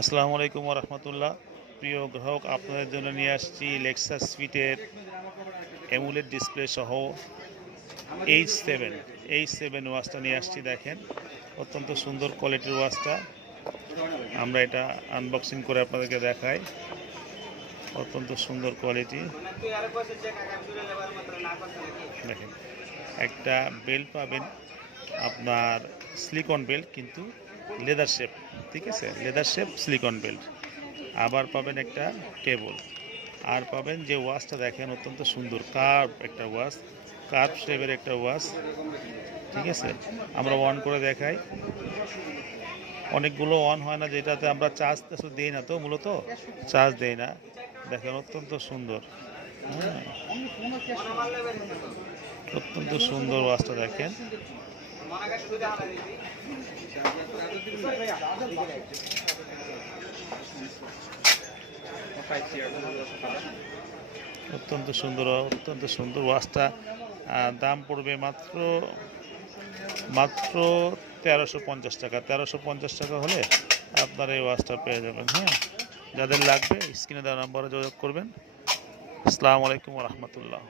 আসসালামু আলাইকুম ওয়া রাহমাতুল্লাহ। প্রিয় গ্রাহক, আপনাদের জন্য নিয়ে আসছি লেক্সাস ফিটের অ্যামোলেড ডিসপ্লে সহ এইচ সেভেন ওয়াচটা নিয়ে আসছি। দেখেন, অত্যন্ত সুন্দর কোয়ালিটির ওয়াচটা। আমরা এটা আনবক্সিং করে আপনাদেরকে দেখাই। অত্যন্ত সুন্দর কোয়ালিটি। দেখেন, একটা বেল্ট পাবেন, আপনার সিলিকন বেল্ট, কিন্তু লেদার শেপ। ঠিক আছে, লেদার শেপ সিলিকন বেল্ট। আবার পাবেন একটা কেবল, আর পাবেন যে ওয়াচটা দেখেন অত্যন্ত সুন্দর কার্ভ একটা ওয়াচ, কার্ভ শেপের একটা ওয়াচ। ঠিক আছে, আমরা অন করে দেখাই। অনেকগুলো অন হয় না, যেটাতে আমরা চার্জ দিই না, তো মূলত চার্জ দেই না। দেখেন অত্যন্ত সুন্দর। হ্যাঁ, অত্যন্ত সুন্দর ওয়াচটা দেখেন। অত্যন্ত সুন্দর ওয়াচটা। দাম পড়বে মাত্র মাত্র 1350 টাকা। 1350 টাকা হলে আপনার এই ওয়াচটা পেয়ে যাবেন। হ্যাঁ, যাদের লাগবে স্ক্রিনে দেওয়া নাম্বারে যোগাযোগ করবেন। আসসালামু আলাইকুম ওয়া রাহমাতুল্লাহ।